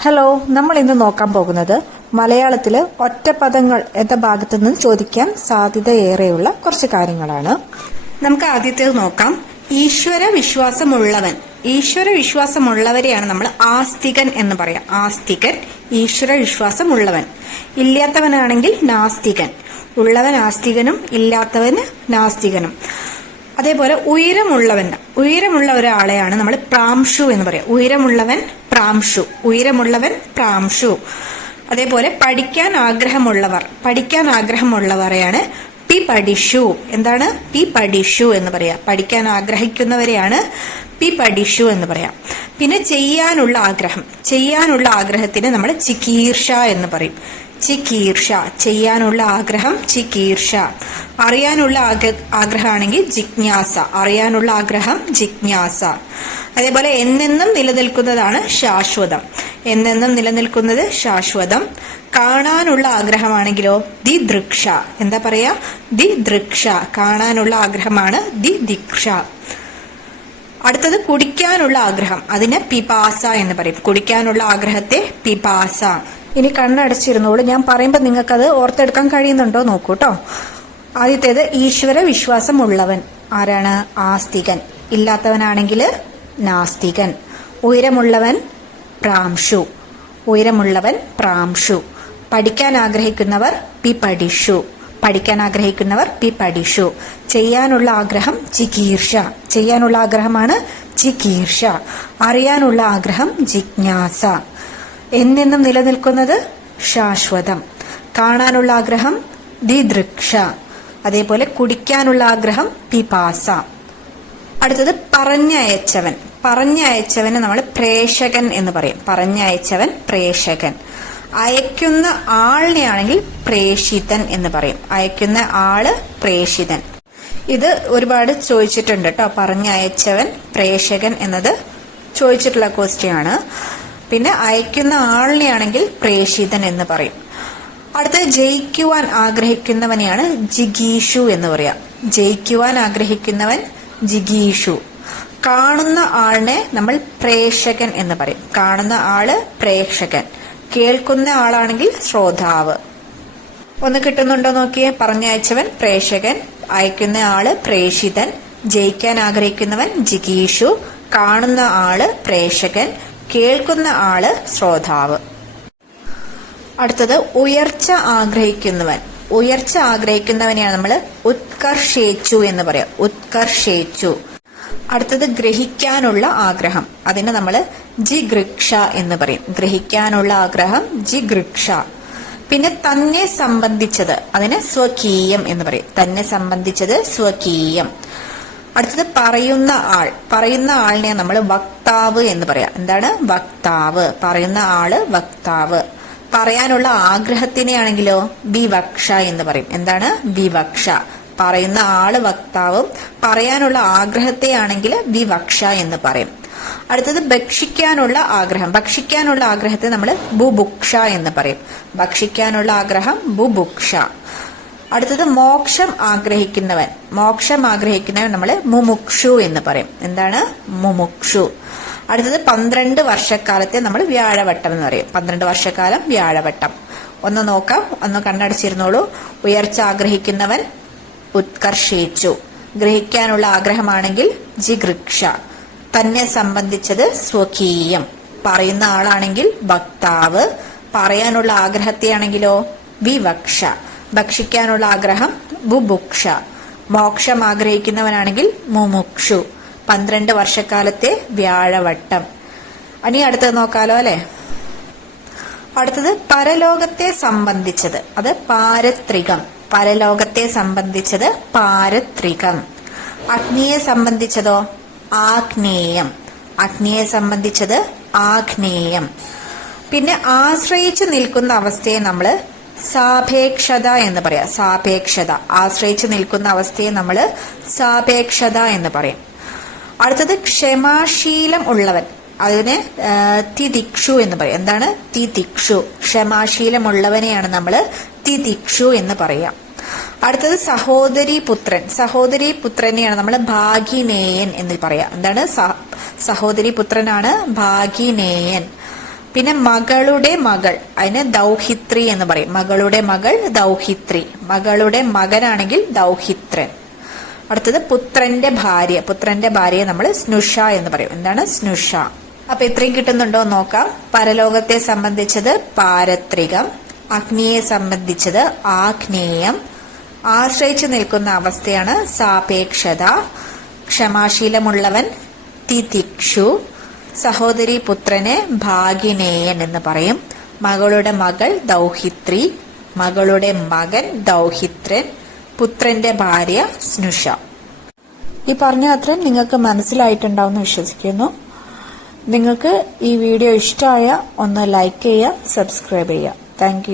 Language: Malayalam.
ഹലോ നമ്മൾ ഇന്ന് നോക്കാൻ പോകുന്നത് മലയാളത്തിൽ ഒറ്റപ്പദങ്ങൾ എന്ന ഭാഗത്തു നിന്ന് ചോദിക്കാൻ സാധ്യതയേറെയുള്ള കുറച്ച് കാര്യങ്ങളാണ്. നമുക്ക് ആദ്യത്തേത് നോക്കാം. ഈശ്വര വിശ്വാസമുള്ളവൻ. ഈശ്വര വിശ്വാസമുള്ളവരെയാണ് നമ്മൾ ആസ്തികൻ എന്ന് പറയാം. ആസ്തികൻ ഈശ്വര വിശ്വാസമുള്ളവൻ. ഇല്ലാത്തവനാണെങ്കിൽ നാസ്തികൻ. ഉള്ളവൻ ആസ്തികനും ഇല്ലാത്തവന് നാസ്തികനും. അതേപോലെ ഉയരമുള്ളവൻ ഉയരമുള്ള ഒരാളെയാണ് നമ്മൾ പ്രാംഷു എന്ന് പറയാം. ഉയരമുള്ളവൻ പ്രാംഷു ഉയരമുള്ളവൻ പ്രാംഷു അതേപോലെ പഠിക്കാൻ ആഗ്രഹമുള്ളവർ പഠിക്കാൻ ആഗ്രഹമുള്ളവരെയാണ് പി പഠിഷു എന്താണ്? പി പഠിഷു എന്ന് പറയാം. പഠിക്കാൻ ആഗ്രഹിക്കുന്നവരെയാണ് പി പഠിഷു എന്ന് പറയാം. പിന്നെ ചെയ്യാനുള്ള ആഗ്രഹം. ചെയ്യാനുള്ള ആഗ്രഹത്തിന് നമ്മൾ ചികീർഷ എന്ന് പറയും. ചികീർഷ ചെയ്യാനുള്ള ആഗ്രഹം ചികീർഷ. അറിയാനുള്ള ആഗ്ര- ആഗ്രഹമാണെങ്കിൽ ജിജ്ഞാസ അറിയാനുള്ള ആഗ്രഹം ജിജ്ഞാസ. അതേപോലെ എന്നെന്നും നിലനിൽക്കുന്നതാണ് ശാശ്വതം. എന്നെന്നും നിലനിൽക്കുന്നത് ശാശ്വതം. കാണാനുള്ള ആഗ്രഹമാണെങ്കിലോ ദി ദൃക്ഷ എന്താ പറയാ? ദി ദൃക്ഷ കാണാനുള്ള ആഗ്രഹമാണ് ദി ദിക്ഷ അടുത്തത് കുടിക്കാനുള്ള ആഗ്രഹം. അതിന് പിപാസ എന്ന് പറയും. കുടിക്കാനുള്ള ആഗ്രഹത്തെ പിപാസ. ഇനി കണ്ണടച്ചിരുന്നോളൂ. ഞാൻ പറയുമ്പോൾ നിങ്ങൾക്കത് ഓർത്തെടുക്കാൻ കഴിയുന്നുണ്ടോ നോക്കൂ കേട്ടോ ആദ്യത്തേത് ഈശ്വര വിശ്വാസമുള്ളവൻ. ആരാണ്? ആസ്തികൻ. ഇല്ലാത്തവനാണെങ്കിൽ നാസ്തികൻ. ഉയരമുള്ളവൻ പ്രാംഷു ഉയരമുള്ളവൻ പ്രാംഷു പഠിക്കാൻ ആഗ്രഹിക്കുന്നവർ പി പഠിഷു പഠിക്കാൻ ആഗ്രഹിക്കുന്നവർ പി പഠിഷു ചെയ്യാനുള്ള ആഗ്രഹം ചികീർഷ. ചെയ്യാനുള്ള ആഗ്രഹമാണ് ചികീർഷ. അറിയാനുള്ള ആഗ്രഹം ജിജ്ഞാസ. എന്നെന്നും നിലനിൽക്കുന്നത് ശാശ്വതം. കാണാനുള്ള ആഗ്രഹം ദിദൃക്ഷ. അതേപോലെ കുടിക്കാനുള്ള ആഗ്രഹം പിപാസ. അടുത്തത് പറഞ്ഞയച്ചവൻ. പറഞ്ഞയച്ചവന് നമ്മൾ പ്രേഷകൻ എന്ന് പറയും. പറഞ്ഞയച്ചവൻ പ്രേഷകൻ അയക്കുന്ന ആളിനെയാണെങ്കിൽ പ്രേഷിതൻ എന്ന് പറയും. അയക്കുന്ന ആൾ പ്രേഷിതൻ ഇത് ഒരുപാട് ചോദിച്ചിട്ടുണ്ട് കേട്ടോ. പറഞ്ഞയച്ചവൻ പ്രേഷകൻ എന്നത് ചോദിച്ചിട്ടുള്ള ക്വസ്റ്റ്യൻ ആണ്. പിന്നെ അയക്കുന്ന ആളിനെയാണെങ്കിൽ പ്രേഷിതൻ എന്ന് പറയും. അടുത്തത് ജയിക്കുവാൻ ആഗ്രഹിക്കുന്നവനെയാണ് ജിഗീഷു എന്ന് പറയാം. ജയിക്കുവാൻ ആഗ്രഹിക്കുന്നവൻ ജിഗീഷു. കാണുന്ന ആളിനെ നമ്മൾ പ്രേക്ഷകൻ എന്ന് പറയും. കാണുന്ന ആൾ പ്രേക്ഷകൻ. കേൾക്കുന്ന ആളാണെങ്കിൽ ശ്രോതാവ്. ഒന്ന് കിട്ടുന്നുണ്ടോ നോക്കിയേ? പറഞ്ഞയച്ചവൻ പ്രേക്ഷകൻ. അയക്കുന്ന ആൾ പ്രേഷിതൻ ജയിക്കാൻ ആഗ്രഹിക്കുന്നവൻ ജിഗീഷു. കാണുന്ന ആൾ പ്രേക്ഷകൻ. കേൾക്കുന്ന ആൾ ശ്രോതാവ്. അടുത്തത് ഉയർച്ച ആഗ്രഹിക്കുന്നവൻ. ഉയർച്ച ആഗ്രഹിക്കുന്നവനെയാണ് നമ്മൾ ഉത്കർഷേച്ചു എന്ന് പറയാം. ഉത്കർഷേച്ചു അടുത്തത് ഗ്രഹിക്കാനുള്ള ആഗ്രഹം. അതിനെ നമ്മൾ ജിഗൃക്ഷ എന്ന് പറയും. ഗ്രഹിക്കാനുള്ള ആഗ്രഹം ജിഗൃക്ഷ. പിന്നെ തന്നെ സംബന്ധിച്ചത് അതിന് സ്വകീയം എന്ന് പറയും. തന്നെ സംബന്ധിച്ചത് സ്വകീയം. അടുത്തത് പറയുന്ന ആൾ. പറയുന്ന ആളിനെ നമ്മൾ വക്താവ് എന്ന് പറയാം. എന്താണ്? വക്താവ്. പറയുന്ന ആൾ വക്താവ്. പറയാനുള്ള ആഗ്രഹത്തിനെ ആണെങ്കിലോ വിവക്ഷ എന്ന് പറയും. എന്താണ്? വിവക്ഷ. പറയുന്ന ആൾ വക്താവും. പറയാനുള്ള ആഗ്രഹത്തെ ആണെങ്കിൽ വിവക്ഷ എന്ന് പറയും. അടുത്തത് ഭക്ഷിക്കാനുള്ള ആഗ്രഹം. ഭക്ഷിക്കാനുള്ള ആഗ്രഹത്തെ നമ്മൾ ബുഭുക്ഷ എന്ന് പറയും. ഭക്ഷിക്കാനുള്ള ആഗ്രഹം ബുഭുക്ഷ. അടുത്തത് മോക്ഷം ആഗ്രഹിക്കുന്നവൻ. മോക്ഷം ആഗ്രഹിക്കുന്നവൻ നമ്മൾ മുമുക്ഷു എന്ന് പറയും. എന്താണ്? മുമുക്ഷു. അടുത്തത് പന്ത്രണ്ട് വർഷക്കാലത്തെ നമ്മൾ വ്യാഴവട്ടം എന്ന് പറയും. പന്ത്രണ്ട് വർഷക്കാലം വ്യാഴവട്ടം. ഒന്ന് നോക്കാം. ഒന്ന് കണ്ണടച്ചിരുന്നോളൂ. ഉയർച്ച ആഗ്രഹിക്കുന്നവൻ ഉത്കർഷിച്ചു. ഗ്രഹിക്കാനുള്ള ആഗ്രഹമാണെങ്കിൽ ജിഗൃക്ഷ. തന്നെ സംബന്ധിച്ചത് സ്വകീയം. പറയുന്ന ആളാണെങ്കിൽ ഭക്താവ്. പറയാനുള്ള ആഗ്രഹത്തെയാണെങ്കിലോ വിവക്ഷ. ഭക്ഷിക്കാനുള്ള ആഗ്രഹം ബുഭുക്ഷ. മോക്ഷം ആഗ്രഹിക്കുന്നവനാണെങ്കിൽ മുമുക്ഷു. പന്ത്രണ്ട് വർഷക്കാലത്തെ വ്യാഴവട്ടം. ഇനി അടുത്തത് നോക്കാലോ അല്ലെ? അടുത്തത് പരലോകത്തെ സംബന്ധിച്ചത്. അത് പാരത്രികം. പരലോകത്തെ സംബന്ധിച്ചത് പാരത്രികം. അഗ്നിയെ സംബന്ധിച്ചതോ? ആഗ്നേയം. അഗ്നിയെ സംബന്ധിച്ചത് ആഗ്നേയം. പിന്നെ ആശ്രയിച്ചു നിൽക്കുന്ന അവസ്ഥയെ നമ്മൾ സാപേക്ഷത എന്ന് പറയാം. സാപേക്ഷത. ആശ്രയിച്ചു നിൽക്കുന്ന അവസ്ഥയെ നമ്മൾ സാപേക്ഷത എന്ന് പറയും. അടുത്തത് ക്ഷമാശീലം ഉള്ളവൻ. അതിന് തിദിക്ഷു എന്ന് പറയും. എന്താണ്? തിതിക്ഷു ക്ഷമാശീലമുള്ളവനെയാണ് നമ്മൾ തിദിക്ഷു എന്ന് പറയാം. അടുത്തത് സഹോദരി പുത്രൻ. സഹോദരി പുത്രനെയാണ് നമ്മൾ ഭാഗിനേയൻ എന്ന് പറയാം. എന്താണ്? സഹോദരി പുത്രനാണ് ഭാഗിനേയൻ. പിന്നെ മകളുടെ മകൾ അതിന് ദൗഹിത്രി എന്ന് പറയും. മകളുടെ മകൾ ദൗഹിത്രി. മകളുടെ മകനാണെങ്കിൽ ദൗഹിത്രൻ. അടുത്തത് പുത്രന്റെ ഭാര്യ. പുത്രന്റെ ഭാര്യയെ നമ്മൾ സ്നുഷ എന്ന് പറയും. എന്താണ് സ്നുഷ? അപ്പൊ ഇത്രയും കിട്ടുന്നുണ്ടോ നോക്കാം. പരലോകത്തെ സംബന്ധിച്ചത് പാരത്രികം. അഗ്നിയെ സംബന്ധിച്ചത് ആഗ്നേയം. ആശ്രയിച്ചു നിൽക്കുന്ന അവസ്ഥയാണ് സാപേക്ഷത. ക്ഷമാശീലമുള്ളവൻ തിതിക്ഷു. സഹോദരി പുത്രന് ഭാഗിനേയൻ എന്ന് പറയും. മകളുടെ മകൾ ദൗഹിത്രി മകളുടെ മകൻ ദൗഹിത്രൻ പുത്രന്റെ ഭാര്യ സ്നുഷ. ഈ പറഞ്ഞ അത്രയും നിങ്ങൾക്ക് മനസ്സിലായിട്ടുണ്ടാവുമെന്ന് വിശ്വസിക്കുന്നു. നിങ്ങൾക്ക് ഈ വീഡിയോ ഇഷ്ടമായ ഒന്ന് ലൈക്ക് ചെയ്യുക സബ്സ്ക്രൈബ് ചെയ്യുക. താങ്ക്